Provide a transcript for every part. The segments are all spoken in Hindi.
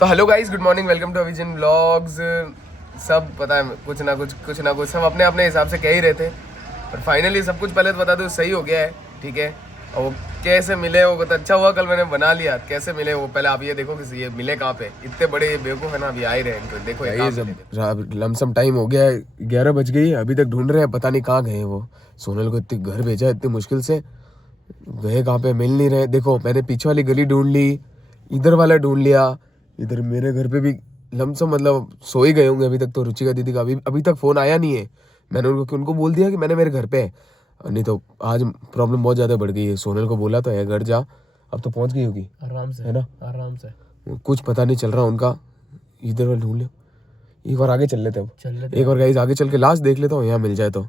तो hello guys, good morning, welcome to Avijan vlogs. सब पता है कुछ ना कुछ सब अपने अपने हिसाब से कह ही रहे थे, पर फाइनली सब कुछ पहले तो बता दो सही हो गया है, ठीक है। और वो कैसे मिले वो तो अच्छा हुआ, कल मैंने बना लिया कैसे मिले वो। पहले आप ये देखो कि ये मिले कहाँ पे, इतने बड़े ये बेवकूफ़ है ना, अभी आ ही रहे हैं इनको देखो। ये लमसम टाइम हो गया है, 11 बज गई, अभी तक ढूंढ रहे हैं, पता नहीं कहाँ गए वो। सोनल को इतने घर भेजा इतनी मुश्किल से, गए कहाँ पे मिल नहीं रहे। देखो मैंने पीछे वाली गली ढूंढ ली, इधर वाला ढूंढ लिया, इधर मेरे घर पे भी लमसम मतलब सो ही गए होंगे अभी तक। तो रुचिका दीदी का अभी तक फ़ोन आया नहीं है। मैंने उनको बोल दिया कि मैंने मेरे घर पे है, नहीं तो आज प्रॉब्लम बहुत ज़्यादा बढ़ गई है। सोनल को बोला तो है घर जा, अब तो पहुंच गई होगी आराम से, है ना, आराम से। कुछ पता नहीं चल रहा उनका। इधर वाला ढूंढ लिया, एक बार आगे चल लेते हैं, एक बार गाइस आगे चल के लास्ट देख लेता हूँ, यहाँ मिल जाए तो।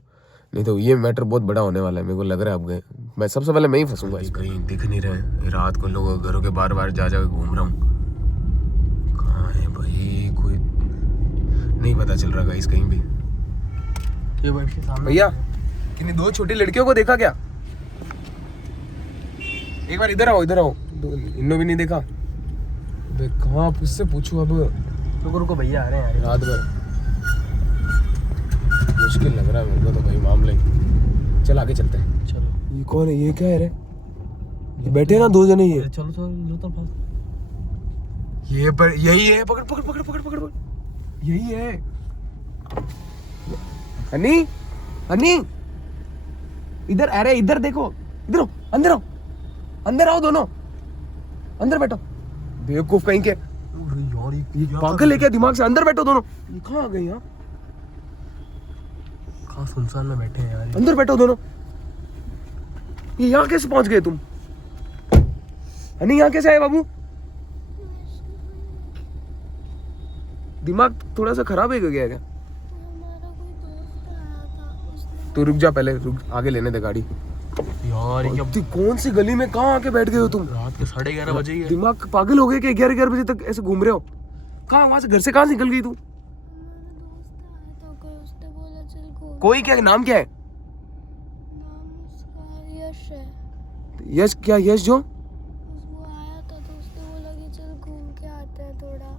नहीं तो ये मैटर बहुत बड़ा होने वाला है, मेरे को लग रहा है। अब गए मैं सबसे पहले मैं ही फंसूंगा। कहीं दिख नहीं रहे, रात को लोग घरों के बार बार जा घूम रहा हूँ। कहाँ है भाई, कोई नहीं पता चल रहा गाइस कहीं भी। ये बैठ के सामने भैया किन्हीं दो छोटी लड़कियों को देखा क्या? एक बार इधर आओ, इधर आओ। इन्हों भी नहीं देखा। कहाँ उससे पूछूं अब। रुको भैया आ रहे हैं रात भर मुश्किल लग रहा है मेरे को तो भाई मामले। चल आगे चलते हैं। चलो। ये कौन है, ये क्या है रे? ये बैठे ना दो जने, ये चलो चलो लो तो पास। ये पर यही है, पकड़ पकड़ पकड़ पकड़ पकड़, यही है। हनी हनी इधर, अरे इधर देखो, इधर आओ, अंदर आओ, अंदर आओ दोनों, अंदर बैठो। बेवकूफ कहीं के, ये पागल है क्या दिमाग से? अंदर बैठो दोनों। ये कहाँ आ गए यहाँ? कहाँ सुनसान में बैठे हैं यार। अंदर बैठो दोनों। ये यहाँ कैसे पहुंच गए तुम? हनी यहाँ कैसे आए बाबू? दिमाग थोड़ा सा खराब है क्या? हमारा कोई दोस्त आया था, उसने तू रुक जा, पहले रुक, आगे लेने दे गाड़ी। यार ये इतनी कौन सी गली में कहाँ आके बैठ गए हो तुम? रात के 11:30 बजे ही है। दिमाग पागल हो गए कि 11 बजे तक ऐसे घूम रहे हो? कहाँ, वहां से घर से कहाँ निकल गई तू? हमारा दोस्त आया था, कोई उसने बोला चल घूम। कोई क्या, नाम क्या है? नाम उसका यश है। यश? क्या यश? जो वो आया था तो उसने बोला कि चल घूम के आते हैं थोड़ा,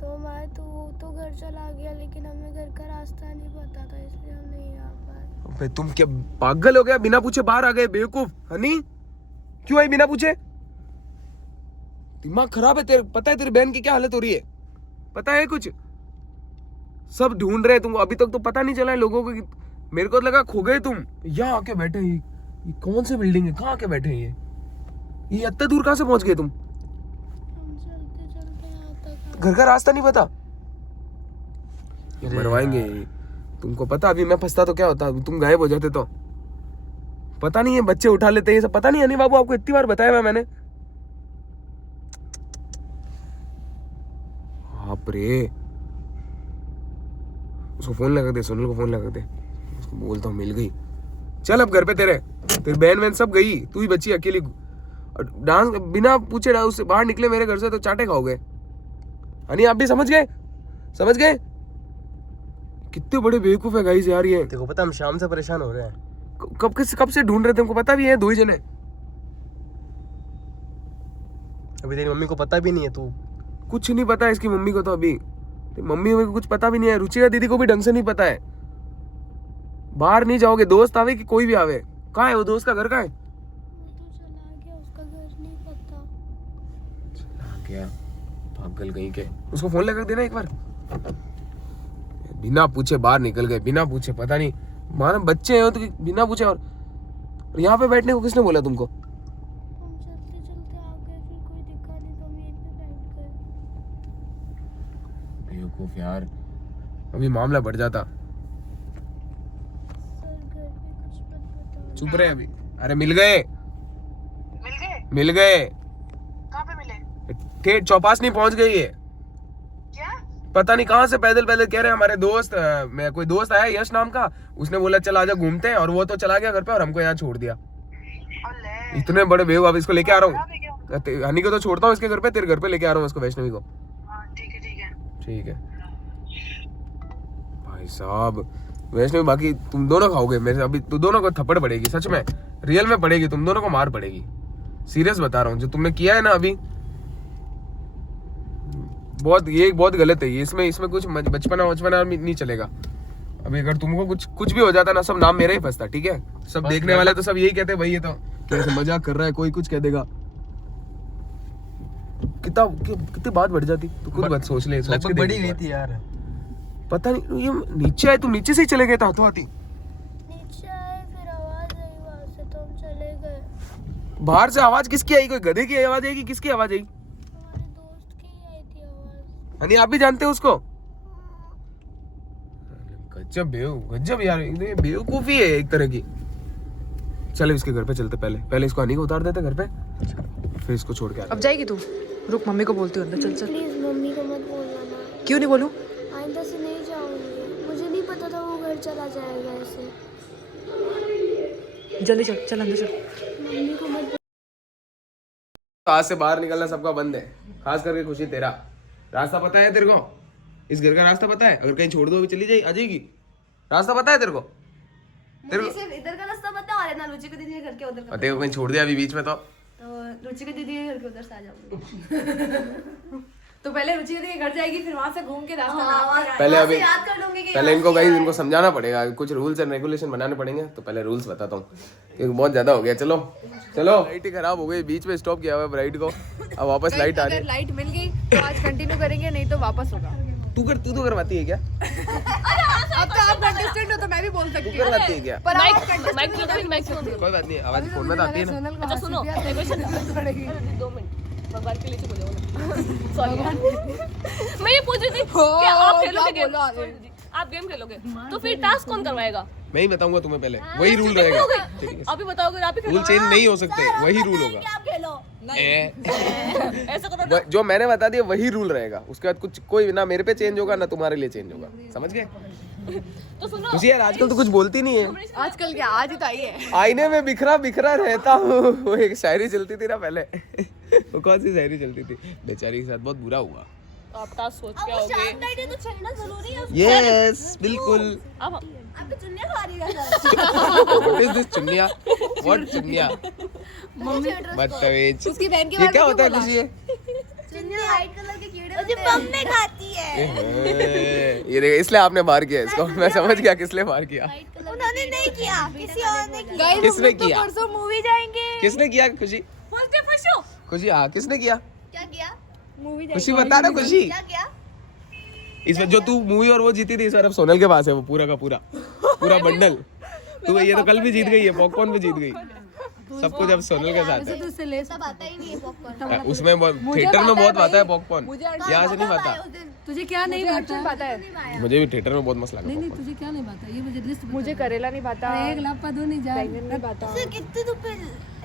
तो हम आए तो वो तो घर चला गया, लेकिन हमें घर का रास्ता नहीं पता था, इसलिए हम नहीं आ पाए। अबे तुम क्या पागल हो गया? बिना पूछे बाहर आ गए बेवकूफ। हनी क्यों आई बिना पूछे? दिमाग खराब है तेरे? पता है तेरी बहन की क्या हालत हो रही है? पता है कुछ? सब ढूंढ रहे हैं तुम, अभी तक तो पता नहीं चला है लोगों को कि मेरे को लगा खो गए तुम। यहाँ आके बैठे हैं, ये कौन सी बिल्डिंग है, कहाँ आके बैठे हैं ये इतने दूर कहाँ से पहुंच गए तुम? हम चलते चलते यहाँ तक आए। घर का रास्ता नहीं पता? ये मरवाएंगे ये। तुमको पता अभी मैं फंसता तो क्या होता, अभी तुम गायब हो जाते तो। पता नहीं है बच्चे उठा लेते हैं ये सब, पता नहीं है। नहीं बाबू, आपको इतनी बार बताया मैंने। बाप रे, उसको फोन लगा दे, सोनल को फोन लगा दे, उसको बोलता हूँ मिल गई। चल अब घर पे तेरी बहन बहन सब गई, तू ही बची अकेली। डांस बिना पूछे डांस से बाहर निकले मेरे घर से तो चाटे खाओगे। हनी आप भी समझ गए? समझ गए? कितने बड़े बेवकूफ है गाइस यार ये। देखो पता हम शाम से परेशान हो रहे हैं। कब से ढूंढ रहे थे, हमको पता भी है, दो ही जने। अभी तेरी मम्मी को पता भी नहीं है तू। कुछ नहीं पता है इसकी मम्मी को तो अभी। मम्मी को कुछ पता भी नहीं है, रुचिका दीदी को भी ढंग से नहीं पता है। बाहर नहीं जाओगे, दोस्त आवे कि कोई भी आवे। कहाँ है वो दोस्त का घर? कहाँ है? वो तो चला गया, उसका घर नहीं पता। चला गया, पागल कहीं के। उसको फोन लगा देना एक बार। बिना पूछे बाहर निकल गए, बिना पूछे, पता नहीं मानो बच्चे हैं तो बिना पूछे। और यहाँ पे बैठने को किसने बोला तुमको? हम चलते चलते आ गए, फिर कोई दिखा नहीं तो हम यहीं पे बैठ गए। बेवकूफ यार, अभी मामला बढ़ जाता। सर घर पे कुछ मत बताओ। चुप रहे अभी। अरे मिल गए, मिल गए? मिल गए, कहाँ पे मिले? ठेठ चौपास नहीं पहुंच गई है। क्या? पता नहीं कहाँ से पैदल पैदल कह रहे हैं हमारे दोस्त। मैं कोई दोस्त आया यश नाम का, उसने बोला चल आजा घूमते हैं, और वो तो चला गया घर पे और हमको यहाँ छोड़ दिया। अल्ले, इतने बड़े बेवकूफ। अब इसको लेके आ रहा खराब है क्या? हूँ, हनी को तो छोड़ता हूँ इसके घर पे, तेरे घर पे लेके आ रहा हूँ इसको, वैष्णवी को। हाँ ठीक है ठीक है। ठीक है भाई साहब। वैष्णवी बाकी तुम दोनों खाओगे मेरे, अभी तुम दोनों को थप्पड़ पड़ेगी, सच में रियल में पड़ेगी, तुम दोनों को मार पड़ेगी। सीरियस बता रहा हूँ, जो तुमने किया है ना अभी, बहुत ये बहुत गलत है ये, इसमें कुछ बचपना वचपना नहीं चलेगा। अभी अगर तुमको कुछ भी हो जाता ना, सब नाम मेरा ही फंसता, ठीक है। सब देखने वाले तो सब यही कहते भाई ये तो कैसे मजाक कर रहा है, कोई कुछ कह देगा। कितनी बात बढ़ जाती, तो खुद बात सोच ले, सोच के लगभग देख बड़ी एक गई बार। थी यार। पता नहीं ये नीचे आए, तुम नीचे से ही चले गए थे हाथों हाथी। नीचे आए, फिर आवाज आई वहां से तो हम चले गए। बाहर से आवाज किसकी आई? कोई गधे की आवाज आई कि किसकी आवाज आई? हमारे दोस्त की ही आई थी आवाज। यानी आप भी जानते हो उसको? गजब गजब यार, ये बेवकूफी है एक तरह की। चलो इसके घर पे चलते, पहले इसको हनी को उतार देते घर पे, फिर इसको छोड़ के आते। अब जाएगी तू? रुक, मम्मी को बोलती हूँ अंदर। चल चल। प्लीज मम्मी को मत बोलना ना। क्यों नहीं बोलूँ? आइंदा से नहीं जाऊंगी, मुझे नहीं पता था वो घर चला जाएगा ऐसे। जल्दी चल, चल अंदर चल। मम्मी को मत आज से बाहर निकलना सबका बंद है, खास करके खुशी तेरा। रास्ता पता है तेरे को? इस घर का रास्ता पता है? अगर कहीं छोड़ दो अभी चली जाए आ जाएगी। रास्ता पता है तेरे को? मुझे सिर्फ इधर का रास्ता पता है, ना रुचि को दीदी के घर के उधर का। तेरे को कहीं छोड़ दिया अभी बीच में तो रुचि को दीदी के घर के उधर से आ जाऊंगी। तो पहले रुचि दीदी के घर जाएगी, फिर वहां से घूम के रास्ता पहले अभी याद कर लूंगी कि पहले इनको गाइस इनको समझाना पड़ेगा, कुछ रूल्स एंड रेगुलेशन बनाने पड़ेंगे। तो पहले रूल्स बताता हूँ क्योंकि बहुत ज्यादा हो गया। चलो चलो, लाइट ही खराब हो गई, बीच में स्टॉप किया हुआ है ब्राइट को, अब वापस लाइट आ रही है। लाइट मिल गई तो आज कंटिन्यू करेंगे, नहीं तो वापस होगा। तू तो करवाती है क्या? अब तो आप कंटेस्टेंट हो तो मैं भी बोल सकती तू करवाती है क्या? पर माइक कोई बात नहीं, आवाज फोन में तो आती है ना। अच्छा सुनो, 2 मिनट भगवान के लिए चुप हो जाओ। सॉरी मैं ये पूछ रही थी कि आप खेलोगे गेम? आप गेम खेलोगे तो फिर टास्क कौन करवाएगा? मैं ही बताऊंगा तुम्हें, पहले वही रूल रहेगा। अभी बताओगे, आप ही रूल चेंज नहीं हो सकते, वही रूल होगा। आप खेलो। ऐसा करो। जो मैंने बता दिया वही रूल रहेगा, उसके बाद कुछ कोई ना मेरे पे चेंज होगा ना तुम्हारे लिए चेंज होगा, समझ गए? तो सुनो, खुशी यार आजकल तो कुछ बोलती नहीं है। आजकल क्या, आज ही तो आई है। आईने में बिखरा बिखरा रहता हूँ, वो एक शायरी चलती थी ना पहले। वो कौन सी शायरी चलती थी? बेचारी के साथ बहुत बुरा हुआ। आप टास्क सोच के आओगे। तो चलना जरूरी है। यस बिल्कुल। अब आपकी चुन्नियां खा रही है। व्हाट इज दिस चुन्निया? व्हाट चुन्निया? बदतमीज। उसकी बहन के ये क्या होता है खुशी? चुन्नियां व्हाइट कलर के कीड़े होते हैं। मम्मी खाती है। ये देखो, इसलिए आपने मार किया इसको। मैं समझ गया किसने मार किया। उन्होंने नहीं किया, किसी और ने किया। किसने किया? परसों मूवी जाएंगे। किसने किया खुशी? First day first show. खुशी हाँ किसने किया? क्या किया? मूवी खुशी बता ना खुशी। क्या किया? इस बार जो तू मूवी और वो जीती थी, इस बार अब सोनल के पास है वो पूरा का पूरा बंडल। तू ये तो कल भी जीत गई है, पॉपकॉर्न भी जीत गई, सब कुछ अब सोनल के साथ है। उससे ले सब आता ही नहीं है पॉपकॉर्न। उसमें थिएटर में बहुत आता है पॉपकॉर्न, यहाँ से नहीं आता। तुझे क्या नहीं पता है? मुझे भी थिएटर में बहुत मस्त लगा। नहीं तुझे क्या नहीं पता? ये मुझे लिस्ट मुझे करेला नहीं पता, एक लापा दो नहीं जा नहीं पता। कितने रुपए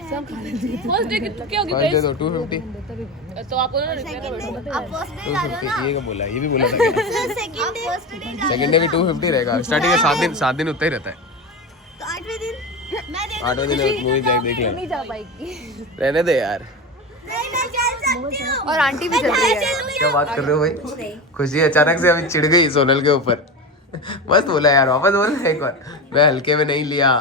सब फर्स्ट डे क्या होगी दे गाइस? दो 250। तो आप बोलो ना रिप्लाई करो। आप फर्स्ट डे जा रहे हो ना? ये क्या बोला? ये भी बोला था क्या? सेकंड डे भी 250 रहेगा। स्टार्टिंग के 7 दिन उतना ही रहता है। तो 8वें दिन मैं दे 8वें दिन मूवी देख ले। नहीं जा पाएगी। रहने दे यार। नहीं मैं चल सकती हूं। और आंटी भी चल रही है। क्या बात कर रहे हो भाई? खुशी अचानक से अभी चिढ़ गई सोनल के ऊपर। मस्त बोला यार, वापस बोल एक बार। मैं हल्के में नहीं लिया,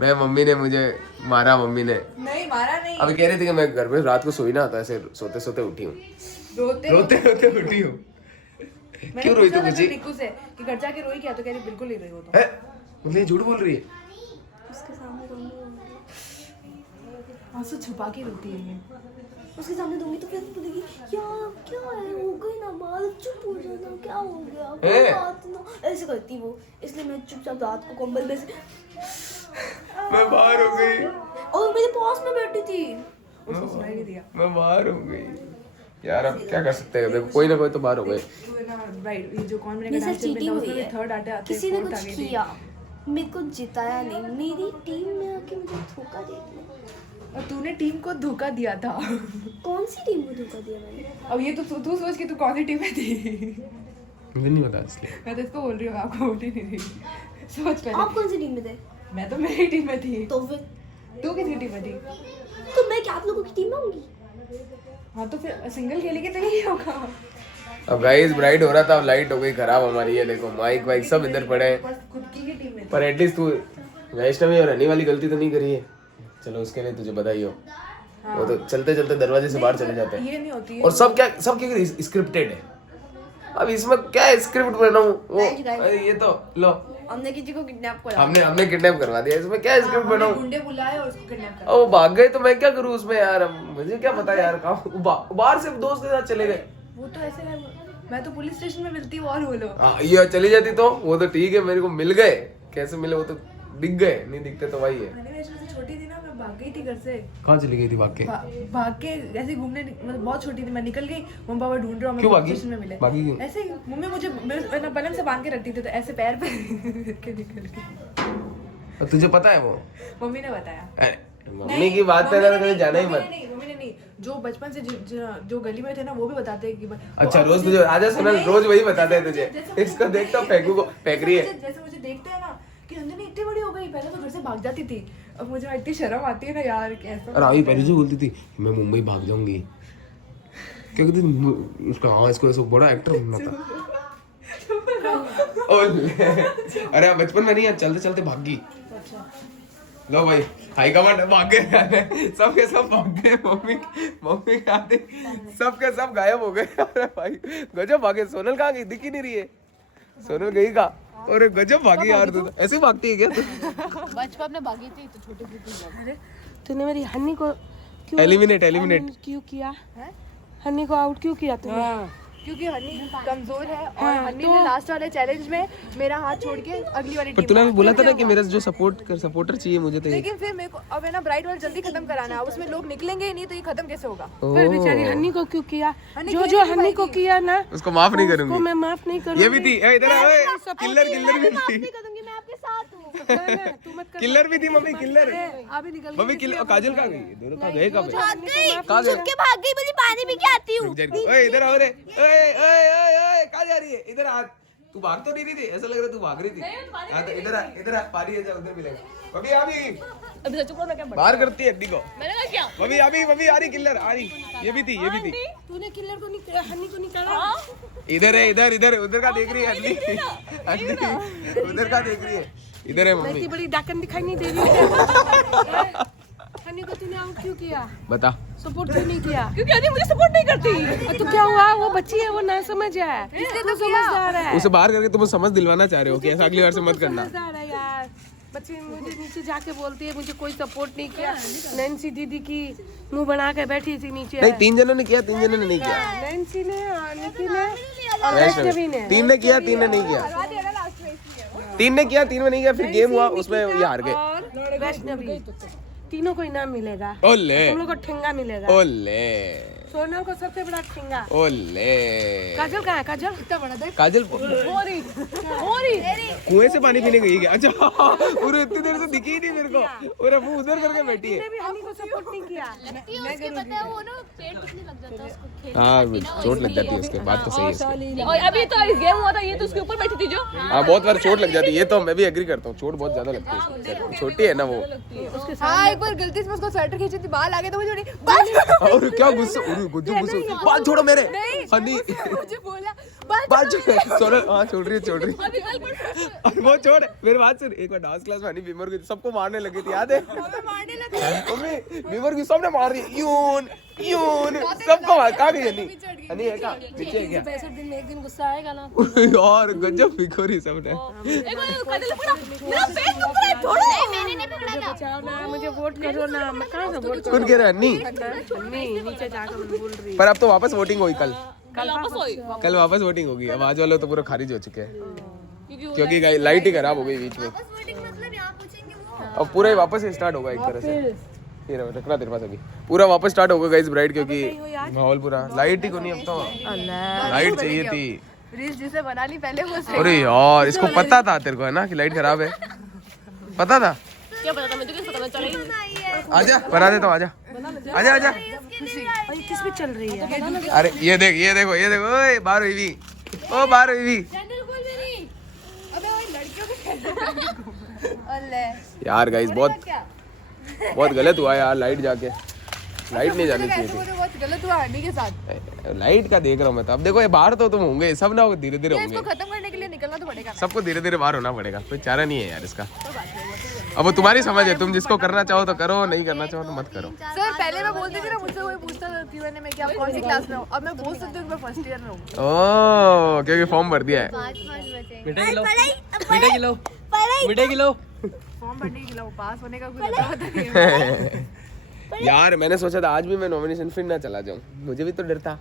मैं मम्मी ने मुझे मारा, मम्मी ने नहीं मारा नहीं। अभी कह रही थी कि मैं घर में रात को सोई ना, तो ऐसे सोते सोते उठी हूँ, रोते रोते उठी हूँ। क्यों रोई तू खुशी? निकू से कि घर जाके रोई क्या? तो कह रही बिल्कुल नहीं रोई वो तो। है मतलब ये झूठ बोल रही है। उसके सामने दूंगी आंसू छुपा के रोती है ये। उसके सामने दूंगी तो कैसे बोलेगी यार क्या है, हो गई ना बात, चुप हो जाना, क्या हो गया, कोई बात ना, ऐसे करती वो। इसलिए मैं चुपचाप रात को कंबल में से मैं बाहर हो गई और मेरे पास में बैठी थी, उसको सुनाई नहीं दिया। मैं बाहर हो गई यार, अब क्या कर सकते हैं? देखो कोई ना कोई तो बाहर हो गए। तू है ना राइट, ये जो कौन बनेगा डांस चैंपियन था उसमें थर्ड आते किसी ने कुछ किया, मेरे को जिताया नहीं, मेरी टीम में आके मुझे धोखा दे दिया। और तूने टीम को धोखा दिया था। कौन सी टीम को धोखा दिया मैंने? अब ये तो तू सोच कि तू कौन सी टीम में थी। मुझे नहीं पता इसलिए। मैं तो इसको बोल रही हूँ, आपको बोल ही नहीं रही। सोच पहले। आप कौन सी टीम में थे? मैं तो मेरी टीम में थी। तो फिर तू किसकी टीम में थी? तो मैं क्या आप लोगों की टीम में होंगी? हाँ तो फिर सिंगल खेलेंगे तो यही होगा। अब गाइस ब्राइट हो रहा था, अब लाइट हो गई खराब हमारी। ये देखो माइक वाइक सब इधर पड़े हैं, बस खुद की ही टीम में। पर एटलीस्ट तू वैष्णवी और हनी वाली गलती तो नहीं करी है। चलो उसके लिए तुझे बधाई हो। वो तो चलते चलते दरवाजे से बाहर चले जाते हैं। ये नहीं होती है। और सब क्या स्क्रिप्टेड है। अब इसमें क्या स्क्रिप्ट बनाऊं वो? अरे ये तो लो, हमने किसी को किडनैप करा, हमने किडनैप करवा दिया, इसमें क्या स्क्रिप्ट बनाऊं? गुंडे बुलाए और उसको किडनैप कर। वो भाग गए तो मैं क्या करूं उसमें यार? मुझे क्या पता यार, कहाँ बाहर से दोस्त के साथ चले गए। वो तो ऐसे है, मैं तो पुलिस स्टेशन में मिलती हूँ और बोलो। हाँ ये चली जाती तो वो तो ठीक है, मेरे को मिल गए। कैसे मिले वो तो दिख गए, नहीं दिखते तो वही है। मैं छोटी थी ना, मैं भाग गई थी घर से। कहाँ चली गई थी भाग के? भाग के ऐसे घूमने, मतलब बहुत छोटी थी, मैं निकल गई, मम्मी पापा ढूंढ रहे हो, क्यों भागी? स्टेशन में मिले। भागी क्यों? ऐसे ही मम्मी मुझे बलम से बांध के रखती थी, तो ऐसे पैर पे के निकल गई। और तुझे पता है वो? मम्मी ने बताया। मम्मी की बात पे अगर कहीं जाना ही मत। मम्मी ने नहीं, जो बचपन से जो गली में थे ना, वो भी बताते हैं कि अच्छा रोज तुझे आजा सुनल रोज वही बताते हैं तुझे। इसको देखता फेंकू को फेंक रही है। जैसे मुझे देखते हैं ना कि अंजनी इतनी बड़ी हो गई, पहले तो घर से भाग जाती थी, अब मुझे इतनी शर्म आती है ना यार, कैसा। और आई पहले से बोलती थी मैं मुंबई भाग जाऊंगी, क्योंकि उसका हाँ इसको ऐसा बड़ा एक्टर बनना था। अरे बचपन में नहीं यार, चलते चलते भाग गई। लो भाई हाई कमांड भाग गए, सबके सब भाग गए। मम्मी के आते सबके सब गायब हो गए। अरे भाई गजब भागे। सोनल कहाँ गई? दिख ही नहीं रही है। सोनल गई कहाँ? और गजब भागी यार। तू ऐसे भागती है क्या तू? बचपन में भागी थी तो छोटे अरे तूने मेरी हनी को एलिमिनेट क्यों किया? हनी को आउट क्यों किया तूने? क्योंकि हनी कमजोर है और हनी ने लास्ट वाले चैलेंज में मेरा हाथ छोड़ के अगली वाली पर तूने बोला था ना कि मेरा जो सपोर्टर चाहिए मुझे तो। लेकिन फिर मेरे को अब है ना ब्राइड वाला जल्दी खत्म कराना है, उसमें लोग निकलेंगे ही नहीं, तो ये खत्म कैसे होगा? फिर बेचारी हनी को क्यों किया? जो हनी को किया ना उसको माफ नहीं करूंगी। मैं माफ नहीं करूंगी। ये भी थी इधर किलर भी थी। करूंगी मैं आपके साथ हूँ। तू मत कर। किलर भी थी मम्मी। किलर अभी निकल मम्मी किलर। काजल कहाँ गई? दोनों कहाँ गए? कहाँ भाग गई, कहाँ छुप के भाग गई, मुझे पानी पी के आती हूँ। ओए इधर आओ रे। ओए ओए ओए कहाँ जा रही है? इधर आ। तू भाग तो नहीं रही थी, ऐसा लग रहा तू भाग रही थी। हाँ तो इधर आ पानी है, जा उधर मिलेगा। मम्मी अभी सच में क्या बाहर करती है हड्डी को। मैंने कहा क्या? मम्मी आ रही किलर आ रही। ये भी थी तूने किलर को हनी को निकाला। इधर है इधर उधर का देख रही है हड्डी उधर का देख रही है। इधर है मम्मी। इतनी बड़ी डाकन दिखाई नहीं दे रही है। हनी को तूने आउट क्यों किया? बता। सपोर्ट क्यों नहीं किया? क्योंकि हनी मुझे सपोर्ट नहीं करती। तो क्या हुआ? वो बच्ची है, वो ना समझ है, इसलिए तो समझदार है। उसे बाहर करके तुम समझ दिलवाना चाह रहे हो कि ऐसा अगली बार से मत करना। समझदार है यार। बच्ची मुझे नीचे जाके बोलती है मुझे कोई सपोर्ट नहीं किया। नैन्सी दीदी की मुंह बना के बैठी थी नीचे। नहीं 3 जनों ने किया, 3 जनों ने नहीं किया। नैन्सी ने, निकी ने और वैष्णवी ने। 3 ने किया, 3 ने नहीं किया। 3 ने किया, 3 में नहीं किया। फिर गेम हुआ उसमें ये हार गए। और वैष्णवी, तीनों को इनाम मिलेगा। ओले तुम लोग को ठेंगा मिलेगा। ओले सोनल को सबसे बड़ा ठेंगा। ओले। काजल कहाँ है? काजल कितना बड़ा देख। काजल होरी कुएं से पानी पीने गई है। अच्छा और इतनी देर से दिखी ही नहीं मेरे को। और अब वो उधर करके बैठी है। भी हनी को सपोर्ट नहीं किया। उसके पता है वो ना पेट कितने लग जाता है उसको खेल। हाँ चोट लग जाती है उसके। बात तो सही है उसकी। और अभी तो गेम हुआ था, ये तो उसके ऊपर बैठी थी जो। हाँ बहुत बार चोट लग जाती है। ये तो मैं भी एग्री करता हूँ, चोट बहुत ज्यादा लगती है। छोटी है ना वो। हाँ एक बार गलती से उसको स्वेटर खींची थी, बाल आ गए तो मुझे और क्या गुस्सा बाल छोड़ो मेरे। हनी मुझे बोला बाल सोनल। हाँ छोड़ रही है। और वो छोड़ मेरे बात सुन। एक बार डांस क्लास में हनी बीमर की सबको मारने लगी थी, याद है? मम्मी बीमर की सबने मार रही। यून सबको मार। कहाँ गई हनी? हनी है क्या? नीचे है क्या? 65 दिन में एक दिन गुस्सा आएगा ना। यार गजब बिखोरी सबने। एक बार काजल पकड़ा, मेरा पेट दुख रहा है थोड़ा। मैंने नहीं पकड़ा था। बचाओ ना, मुझे वोट करो ना। मैं कहाँ से वोट कौन कह रहा है? हनी। नहीं, नीचे जाकर मैं बोल रही। पर अब तो वापस वोटिंग हुई कल वापस होई वापस वोटिंग होगी। अब आज वाले तो पूरा खारिज हो चुके हैं क्योंकि लाइट ही खराब हो गई बीच में। मतलब यहाँ पूछेंगे वो। अब पूरा ही वापस स्टार्ट होगा एक तरह से। ये रखना तेरे पास अभी। पूरा वापस स्टार्ट होगा गाइस ब्राइड, क्योंकि माहौल पूरा लाइट ही को नहीं। अब तो लाइट चाहिए थी। रील जिसे बना ली पहले वो सही। अरे यार इसको पता था तेरे को है ना कि लाइट खराब है? पता था? क्या पता था? मुझे किस पता चला? आजा बना देता हूँ। आजा किस पे चल रही है? अरे ये देखो ओए बाहर हुई भी। ओ बाहर हुई भी यार गाइस। बहुत गलत हुआ यार लाइट जाके। लाइट नहीं जानी चाहिए थी। बहुत गलत हुआ हनी के साथ। लाइट का देख रहा हूँ मैं तो। अब देखो ये बाहर तो तुम होंगे सब ना, धीरे धीरे होंगे। खत्म करने के लिए निकलना तो पड़ेगा। सबको धीरे धीरे बाहर होना पड़ेगा। कोई चारा नहीं है यार इसका। अब वो तुम्हारी समझ है, तुम जिसको करना चाहो तो करो, नहीं करना चाहो तो मत करो। सर पहले मैं बोलती थी ना, मुझसे कोई पूछता था Q&A में कि आप कौन सी क्लास में हो, अब मैं बोल सकती हूँ कि मैं फर्स्ट ईयर में हूँ। ओह, क्योंकि फॉर्म भर दिया है। मिठाई खिलाओ, मिठाई खिलाओ, मिठाई खिलाओ। फॉर्म भरने के लिए पास होने का कुछ पता नहीं है। यार मैंने सोचा था आज भी मैं नॉमिनेशन फिर ना चला जाऊं, मुझे भी तो डर था।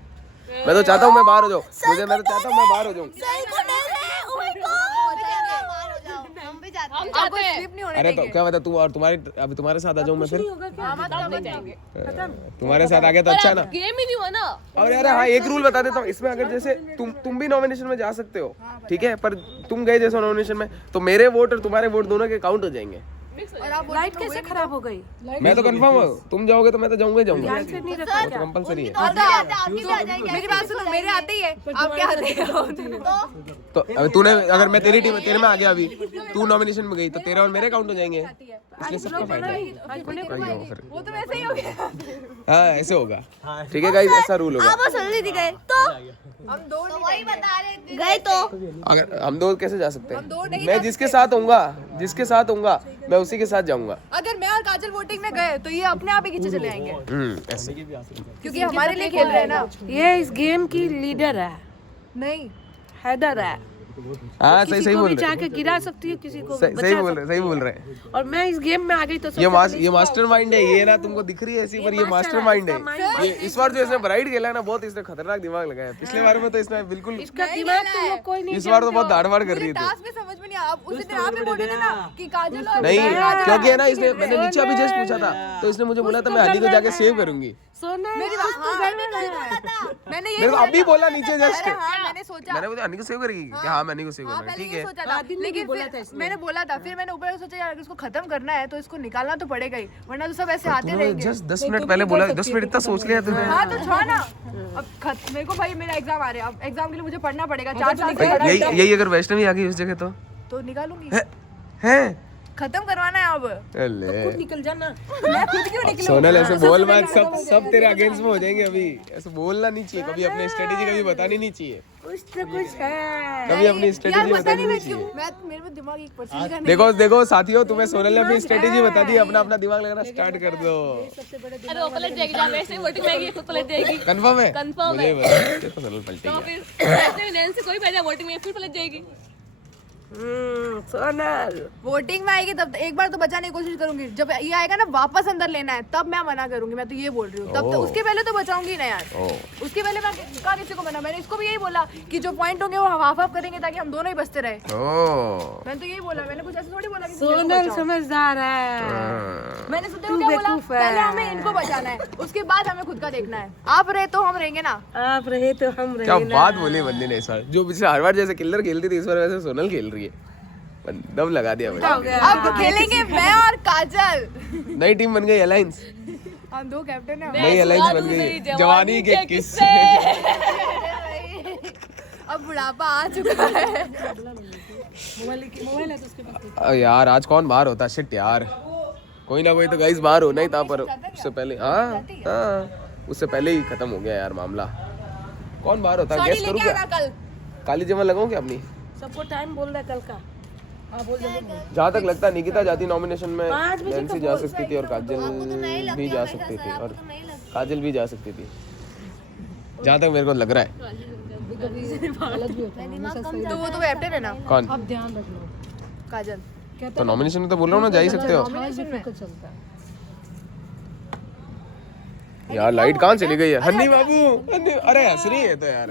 मैं तो चाहता हूँ मैं बाहर हो जाऊँ, मैं तो चाहता हूँ मैं बाहर हो जाऊँ। हम जाते हैं। स्लिप नहीं होने अरे तो क्या बता तू, और अभी तुम्हारे साथ आ जाऊँ मैं फिर, तुम्हारे साथ आ गया तो अच्छा ना। गेम ही नहीं हुआ ना। और यार हाँ एक रूल बता देता हूँ इसमें, अगर जैसे तुम भी नॉमिनेशन में जा सकते हो, ठीक है, पर तुम गए जैसे नॉमिनेशन में तो मेरे वोट और तुम्हारे वोट दोनों के काउंट हो जाएंगे। और आप लाइट कैसे खराब हो गई? मैं तो कंफर्म हूँ, तुम जाओगे तो मैं तो जाऊंगा ही जाऊंगा, कंपलसरी है। मेरी बात सुनो, मेरे आते ही है, आप क्या आते हैं? तो अभी तूने, अगर मैं तेरी टीम तेरे में आ गया, अभी तू नॉमिनेशन में गई तो तेरा और मेरे काउंट हो जाएंगे, इसलिए सबका फायदा है। वही हो फिर, वो तो वैसे ही हो गया। हाँ ऐसे होगा, ठीक है गाइस, ऐसा रूल होगा। गए तो हम दो वही बता रहे थे। गए तो अगर हम दो कैसे जा सकते हैं? मैं जिसके साथ होऊंगा मैं उसी के साथ जाऊंगा। अगर मैं और काजल वोटिंग में गए तो ये अपने आप ही खींचे चले आएंगे, ऐसे क्योंकि हमारे लिए खेल रहे हैं ना। ये इस गेम की लीडर है, नहीं हैदर है। हाँ किसी सही को बोल भी रहे, जाके गिरा सकती है, किसी को सही बचा सही बोल रहे हैं। सकती है। और मैं इस गेम में आ गई तो ये मास्टरमाइंड है, ये ना तुमको दिख रही है ऐसी, पर ये मास्टरमाइंड है। ये इस बार जो इसने ब्राइट खेला है ना, बहुत इसने खतरनाक दिमाग लगाया है। पिछले बार में तो इसने बिल्कुल, इसका दिमाग तुम लोग कोई नहीं इस बार तो बहुत दाड़वाड़ कर रही थी। टास्क में समझ में नहीं आया। उसी दिन आप भी बोल रहे थे ना कि काजल और नहीं, क्योंकि है ना इसने, मैंने नीचे अभी जस्ट पूछा था तो इसने मुझे बोला था मैं हनी को जाके सेव करूंगी। सोना मेरी बात तो घर में नहीं बोला था। मैंने ये मेरे को अभी बोला नीचे जस्ट, हाँ मैंने सोचा, मैंने बोला हनी को सेव करेगी क्या? हाँ मैं हनी को सेव करूंगा, ठीक है। सोचा था, लेकिन फिर मैंने बोला था, फिर मैंने ऊपर सोचा यार इसको खत्म करना है तो इसको निकालना तो पड़ेगा ही, वरना तो सब ऐसे आते रहेंगे। जस्ट 10 मिनट पहले बोला, 10 मिनट इतना सोच लिया तूने। हाँ तो छोड़ ना, अब मेरे को भाई मेरा एग्जाम आ रहा है, अब एग्जाम के लिए मुझे पढ़ना पड़ेगा 4 साल से। यही अगर वैष्णवी आ गई उस जगह तो निकालूंगी, है खत्म करवाना है अब। अले निकल जाना। मैं खुद क्यों निकलूं? सोनल ऐसे बोल मत, सब तेरे अगेंस्ट में हो जाएंगे। अभी ऐसे बोलना नहीं चाहिए, कभी अपनी स्ट्रेटेजी कभी बतानी नहीं चाहिए, कुछ तो कुछ है। कभी अपनी यार स्ट्रेटेजी पता बतानी नहीं मैं नहीं क्यों, चाहिए। मेरे में दिमाग 1% का नहीं। देखो साथियों, तुम्हें सोनल ने अपनी स्ट्रेटेजी बता दी, अपना दिमाग लगाना स्टार्ट कर दो। अरे वो पलट जाएगी, जब वैसे वोटिंग में आएगी खुद पलट जाएगी। कंफर्म है? कंफर्म मुझे है। बता, तो सोनल तो पलटेगी। फिर ऐसे नैन्सी कोई पहले वोटिंग में फिर पलट जाएगी। सोनल वोटिंग में आएगी तब एक बार तो बचाने की कोशिश करूंगी, जब ये आएगा ना वापस अंदर लेना है तब मैं मना करूंगी। मैं तो ये बोल रही हूँ, तब तो उसके पहले तो बचाऊंगी ना यार। उसके पहले मैं कहा किसी को मना, मैंने इसको भी यही बोला कि जो पॉइंट होंगे वो हाफ हाफ करेंगे ताकि हम दोनों ही बचते रहे। मैंने तो यही बोला, मैंने कुछ ऐसे थोड़ी बोला कि सोनल समझदार है। मैंने सोचा क्या बोला, पहले हमें इनको बचाना है, उसके बाद हमें खुद का देखना है। आप रहे तो हम रहेंगे ना। आप रहे तो हम रहे क्या ना। बात बोली बंदी ने इस बार, जो पिछले हर बार जैसे किलर खेलती थी इस बार वैसे सोनल खेल रही है। दम लगा दिया भाई। अब खेलेंगे मैं और काजल, नई टीम बन गई, अलायंस, हम 2 कैप्टन हैं। नई अलायंस बन गई। जवानी के किस्से। अब बुढ़ापा आ चुका है। यार आज कौन बाहर होता? शिट यार, कोई ना कोई तो गाइस बाहर होना ही था, पर उससे पहले हाँ उससे पहले ही खत्म हो गया यार मामला। कौन बाहर होता? गेस करूँ क्या? कल काली जमा लगाऊं क्या अपनी? सबको टाइम बोल रहा है कल का। जहाँ तक लगता है निकिता जाती नॉमिनेशन में, नैन्सी जा सकती थी और काजल भी जा सकती थी, और काजल भी जा सकती थी जहाँ तक मेरे को लग रहा है। तो वो तो कैप्टन है ना। कौन? काजल तो नॉमिनेशन में तो बोल रहा हूँ ना, जा ही सकते हो यार। लाइट कहाँ चली गई है? हन्नी बाबू, हन्नी, अरे हंस रही है तो यार,